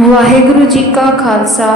ਵਾਹਿਗੁਰੂ ਜੀ ਕਾ ਖਾਲਸਾ,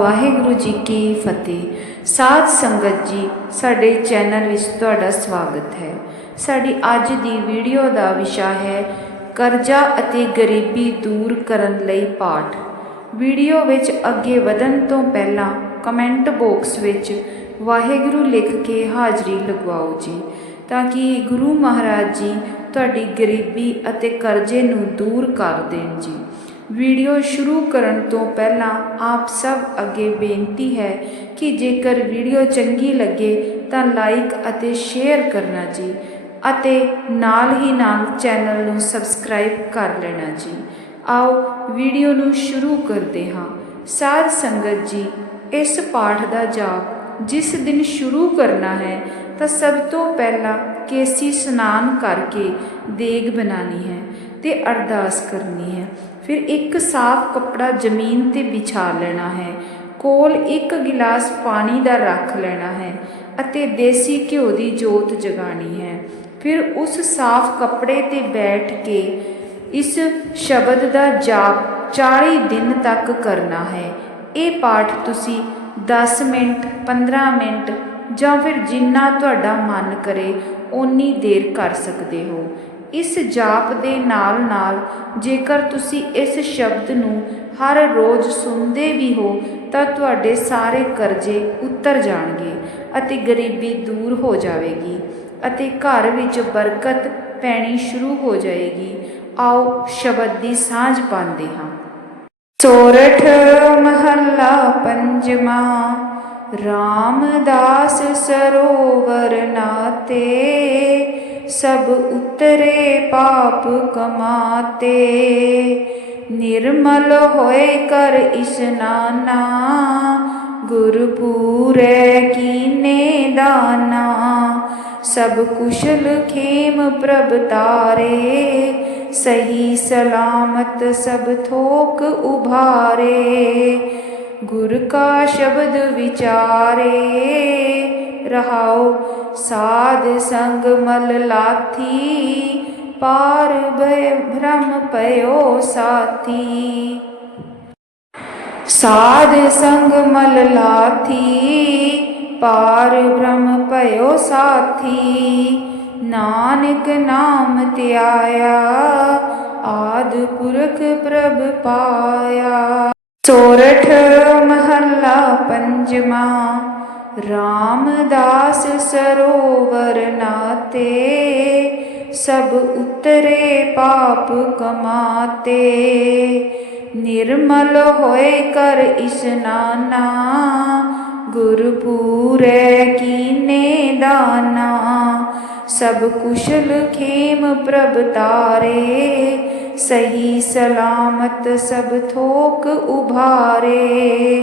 ਵਾਹਿਗੁਰੂ ਜੀ ਕੀ ਫਤਿਹ। ਸਾਧ ਸੰਗਤ ਜੀ, ਸਾਡੇ ਚੈਨਲ ਵਿੱਚ ਤੁਹਾਡਾ ਸਵਾਗਤ ਹੈ। ਸਾਡੀ ਅੱਜ ਦੀ ਵੀਡੀਓ ਦਾ ਵਿਸ਼ਾ ਹੈ, ਕਰਜ਼ਾ ਅਤੇ ਗਰੀਬੀ ਦੂਰ ਕਰਨ ਲਈ ਪਾਠ। ਵੀਡੀਓ ਵਿੱਚ ਅੱਗੇ ਵਧਣ ਤੋਂ ਪਹਿਲਾਂ ਕਮੈਂਟ ਬਾਕਸ ਵਿੱਚ ਵਾਹਿਗੁਰੂ ਲਿਖ ਕੇ ਹਾਜ਼ਰੀ ਲਗਵਾਓ ਜੀ, ਤਾਂ ਕਿ ਗੁਰੂ ਮਹਾਰਾਜ ਜੀ ਤੁਹਾਡੀ ਗਰੀਬੀ ਅਤੇ ਕਰਜ਼ੇ ਨੂੰ ਦੂਰ ਕਰ ਦੇਣ ਜੀ। ਵੀਡੀਓ ਸ਼ੁਰੂ ਕਰਨ ਤੋਂ ਪਹਿਲਾਂ ਆਪ ਸਭ ਅੱਗੇ ਬੇਨਤੀ ਹੈ ਕਿ ਜੇਕਰ ਵੀਡੀਓ ਚੰਗੀ ਲੱਗੇ ਤਾਂ ਲਾਈਕ ਅਤੇ ਸ਼ੇਅਰ ਕਰਨਾ ਜੀ ਅਤੇ ਨਾਲ ਹੀ ਨਾਲ ਚੈਨਲ ਨੂੰ ਸਬਸਕ੍ਰਾਈਬ ਕਰ ਲੈਣਾ ਜੀ। ਆਓ ਵੀਡੀਓ ਨੂੰ ਸ਼ੁਰੂ ਕਰਦੇ ਹਾਂ। ਸਾਧ ਸੰਗਤ ਜੀ, ਇਸ ਪਾਠ ਦਾ ਜਾਪ ਜਿਸ ਦਿਨ ਸ਼ੁਰੂ ਕਰਨਾ ਹੈ, ਤਾਂ ਸਭ ਤੋਂ ਪਹਿਲਾਂ ਕੇਸੀ ਇਸ਼ਨਾਨ ਕਰਕੇ ਦੇਗ ਬਣਾਣੀ ਹੈ ਤੇ ਅਰਦਾਸ ਕਰਨੀ ਹੈ। ਫਿਰ ਇੱਕ ਸਾਫ਼ ਕੱਪੜਾ ਜ਼ਮੀਨ ਤੇ ਵਿਛਾ ਲੈਣਾ ਹੈ। ਕੋਲ ਇੱਕ ਗਿਲਾਸ ਪਾਣੀ ਦਾ ਰੱਖ ਲੈਣਾ ਹੈ ਅਤੇ ਦੇਸੀ ਘਿਓ ਦੀ ਜੋਤ ਜਗਾਣੀ ਹੈ। ਫਿਰ ਉਸ ਸਾਫ਼ ਕੱਪੜੇ ਤੇ ਬੈਠ ਕੇ ਇਸ ਸ਼ਬਦ ਦਾ ਜਾਪ 40 ਦਿਨ ਤੱਕ ਕਰਨਾ ਹੈ। ਇਹ ਪਾਠ ਤੁਸੀਂ 10 ਮਿੰਟ 15 ਮਿੰਟ ਜਾਂ ਫਿਰ ਜਿੰਨਾ ਤੁਹਾਡਾ ਮਨ ਕਰੇ, ਓਨੀ ਦੇਰ ਕਰ ਸਕਦੇ ਹੋ। ਇਸ ਜਾਪ ਦੇ ਨਾਲ-ਨਾਲ ਜੇਕਰ ਤੁਸੀਂ ਇਸ ਸ਼ਬਦ ਨੂੰ ਹਰ ਰੋਜ਼ ਸੁਣਦੇ ਵੀ ਹੋ, ਤਾਂ ਤੁਹਾਡੇ ਸਾਰੇ ਕਰਜ਼ੇ ਉਤਰ ਜਾਣਗੇ ਅਤੇ ਗਰੀਬੀ ਦੂਰ ਹੋ ਜਾਵੇਗੀ ਅਤੇ ਘਰ ਵਿੱਚ ਬਰਕਤ ਪੈਣੀ ਸ਼ੁਰੂ ਹੋ ਜਾਏਗੀ। ਆਓ ਸ਼ਬਦ ਦੀ ਸਾਂਝ ਪਾਉਂਦੇ ਹਾਂ। ਸੋਰਠ ਮਹੱਲਾ ਪੰਜਵਾਂ, ਰਾਮਦਾਸ ਸਰੋਵਰ ਨਾਤੇ ਸਭ ਉਤਰੇ ਪਾਪ ਕਮਾਤੇ। ਨਿਰਮਲ ਹੋਏ ਕਰ ਇਸਨਾਨਾ ਗੁਰਪੂਰੈ ਕੀਨੇ ਦਾਨਾ। ਸਭ ਕੁਸ਼ਲ ਖੇਮ ਪ੍ਰਭ ਤਾਰੇ, ਸਹੀ ਸਲਾਮਤ ਸਭ ਥੋਕ ਉਭਾਰੇ। ਗੁਰ ਕਾ ਸ਼ਬਦ ਵਿਚਾਰੇ ਰਹਾਉ ਸਾਧ ਸੰਗ ਮਲ ਲਾਥੀ, ਪਾਰ ਭੈ ਭ੍ਰਮ ਪਇਓ ਸਾਥੀ। ਸਾਧ ਸੰਗ ਮਲ ਲਾਥੀ, ਪਾਰ ਭ੍ਰਮ ਪਇਓ ਸਾਥੀ। ਨਾਨਕ ਨਾਮ ਧਿਆਇਆ, ਆਦ ਪੁਰਖ ਪ੍ਰਭ ਪਾਇਆ। ਸੋਰਠ ਮਹੱਲਾ ਪੰਜਵਾਂ ਰਾਮਦਾਸ ਸਰੋਵਰ ਨਾਤੇ, ਸਭ ਉਤਰੇ ਪਾਪ ਕਮਾਤੇ। ਨਿਰਮਲ ਹੋਏ ਕਰ ਇਸਨਾਨਾ ਗੁਰਪੂਰੈ ਕੀਨੇ ਦਾਨਾ। ਸਭ ਕੁਸ਼ਲ ਖੇਮ ਪ੍ਰਭ ਤਾਰੇ, ਸਹੀ ਸਲਾਮਤ ਸਭ ਥੋਕ ਉਭਾਰੇ।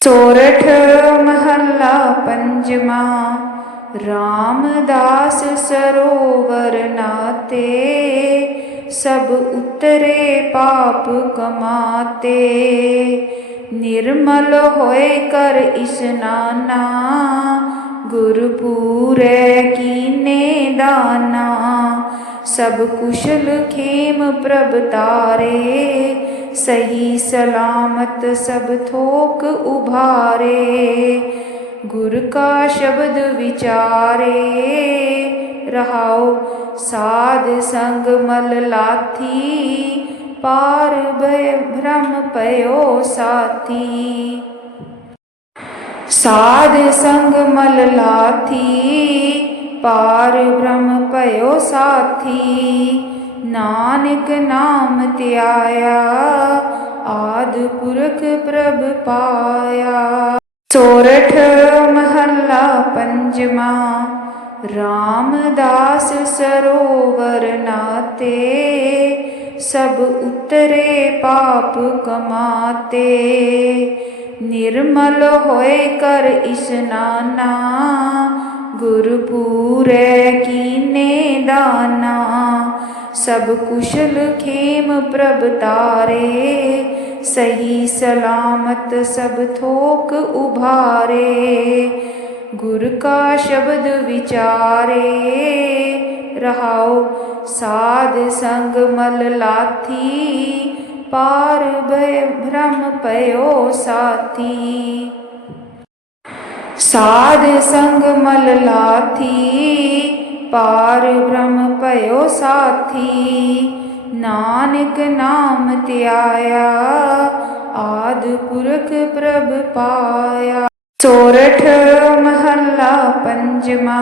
ਸੋਰਠ ਮਹੱਲਾ ਪੰਜਵਾਂ ਰਾਮਦਾਸ ਸਰੋਵਰ ਨਾਤੇ ਸਭ ਉਤਰੇ ਪਾਪ ਕਮਾਤੇ ਨਿਰਮਲ ਹੋਏ ਕਰ ਇਸਨਾਨਾ ਗੁਰਪੂਰੈ ਕੀਨੇ ਦਾਨਾ ਸਭ ਕੁਸ਼ਲ ਖੇਮ ਪ੍ਰਭ ਤਾਰੇ ਸਹੀ ਸਲਾਮਤ ਸਭ ਥੋਕ ਉਭਾਰੇ, ਗੁਰ ਕਾ ਸ਼ਬਦ ਵਿਚਾਰੇ। ਰਹਾਉ ਸਾਧ ਸੰਗ ਮਲ ਲਾਥੀ, ਪਾਰ ਭੈ ਭ੍ਰਮ ਪਇਓ ਸਾਥੀ। ਸਾਧ ਸੰਗ ਮਲ ਲਾਥੀ, ਪਾਰ ਭ੍ਰਮ ਪਇਓ ਸਾਥੀ। ਨਾਨਕ ਨਾਮ ਧਿਆਇਆ, ਆਦ ਪੁਰਖ ਪ੍ਰਭ ਪਾਇਆ। ਸੋਰਠ ਮਹੱਲਾ ਪੰਜਵਾਂ, ਰਾਮਦਾਸ ਸਰੋਵਰ ਨਾਤੇ, ਸਭ ਉਤਰੇ ਪਾਪ ਕਮਾਤੇ। ਨਿਰਮਲ ਹੋਏ ਕਰ ਇਸਨਾਨਾ ਗੁਰਪੂਰੈ ਕੀਨੇ ਦਾਨਾ। ਸਭ ਕੁਸ਼ਲ ਖੇਮ ਪ੍ਰਭ ਤਾਰੇ, ਸਹੀ ਸਲਾਮਤ ਸਭ ਥੋਕ ਉਭਾਰੇ। ਗੁਰ ਕਾ ਸ਼ਬਦ ਵਿਚਾਰੇ ਰਹਾਓ ਸਾਧ ਸੰਗ ਮਲ ਲਾਥੀ। ਪਾਰ ਭੈ ਭ੍ਰਮ ਪਇਓ ਸਾਥੀ। ਸਾਧ ਸੰਗ ਮਲ ਲਾਥੀ, ਪਾਰ ਬ੍ਰਹਮ ਭਇਓ ਸਾਥੀ। ਨਾਨਕ ਨਾਮ ਧਿਆਇਆ, ਆਦ ਪੁਰਖ ਪ੍ਰਭ ਪਾਇਆ। ਸੋਰਠ ਮਹੱਲਾ ਪੰਜਵਾ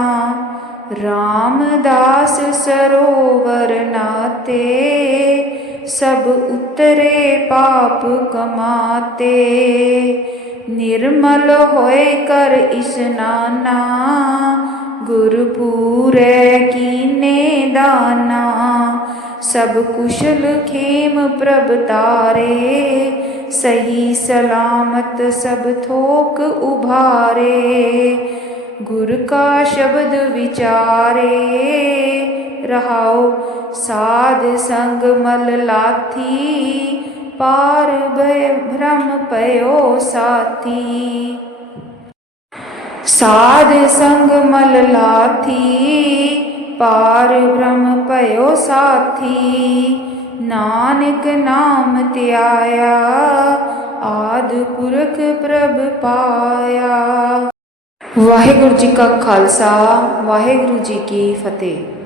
ਰਾਮਦਾਸ ਸਰੋਵਰ ਨਾਤੇ। ਸਭ ਉਤਰੇ ਪਾਪ ਕਮਾਤੇ। ਨਿਰਮਲ ਹੋਏ ਕਰ ਇਸਨਾਨਾ ਗੁਰਪੂਰੈ ਕੀਨੇ ਦਾਨਾ। ਸਭ ਕੁਸ਼ਲ ਖੇਮ ਪ੍ਰਭ ਤਾਰੇ, ਸਹੀ ਸਲਾਮਤ ਸਭ ਥੋਕ ਉਭਾਰੇ। ਗੁਰ ਕਾ ਸ਼ਬਦ ਵਿਚਾਰੇ ਰਹਾਉ ਸਾਧ ਸੰਗ ਮਲ ਲਾਥੀ, ਪਾਰ ਭੈ ਭ੍ਰਮ ਪਇਓ ਸਾਥੀ। ਸਾਧ ਸੰਗ ਮਲ ਲਾਥੀ, ਪਾਰ ਬ੍ਰਹਮ ਭਇਓ ਸਾਥੀ। ਨਾਨਕ ਨਾਮ ਧਿਆਇਆ, ਆਦ ਪੁਰਖ ਪ੍ਰਭ ਪਾਇਆ। ਵਾਹਿਗੁਰੂ ਜੀ ਕਾ ਖਾਲਸਾ, ਵਾਹਿਗੁਰੂ ਜੀ ਕੀ ਫਤਿਹ।